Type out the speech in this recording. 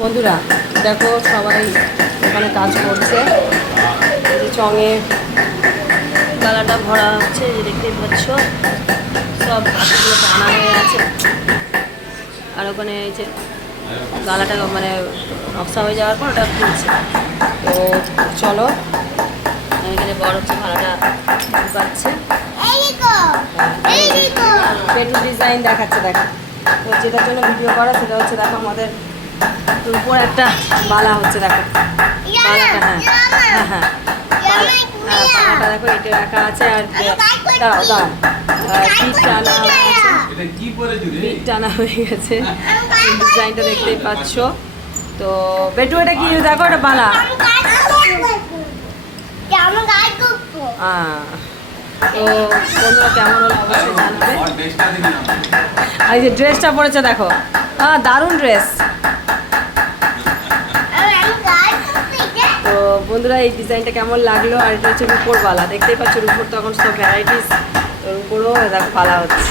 বন্ধুরা দেখো সবাই ওখানে কাজ করছে, এই যে চঙে গালাটা ভরা হচ্ছে, যে দেখতেই পাচ্ছ সব হাতগুলো টানা হয়ে আছে। আর ওখানে এই যে গালাটা মানে নকশা হয়ে যাওয়ার পর ওটা খুলছে। তো চলো, এখানে বড় হচ্ছে গালাটা ঢুকাচ্ছে, পেটু ডিজাইন দেখাচ্ছে। দেখো তো যেটার জন্য ভিডিও করা সেটা হচ্ছে, দেখো আমাদের উপর একটা বালা হচ্ছে, দেখো বালাটা, হ্যাঁ হ্যাঁ হ্যাঁ বালাটা দেখো এটা রাখা আছে। আর দাঁড়াও দাঁড়াও, পিঠ টানা হয়ে গেছে, পিঠ টানা হয়ে গেছে, ডিজাইনটা দেখতেই পাচ্ছ। তো বেটু এটা কি দেখো, এটা বালা। তো বন্ধুরা কেমন হলো অবশ্যই জানাবে। আর এই যে ড্রেসটা পরেছে দেখো, দারুণ ড্রেস। তো বন্ধুরা এই ডিজাইনটা কেমন লাগলো? আর এটা হচ্ছে রুপোর বালা, দেখতেই পাচ্ছ রুপোর তখন সব ভ্যারাইটিস, রুপোরও দেখো বালা হচ্ছে।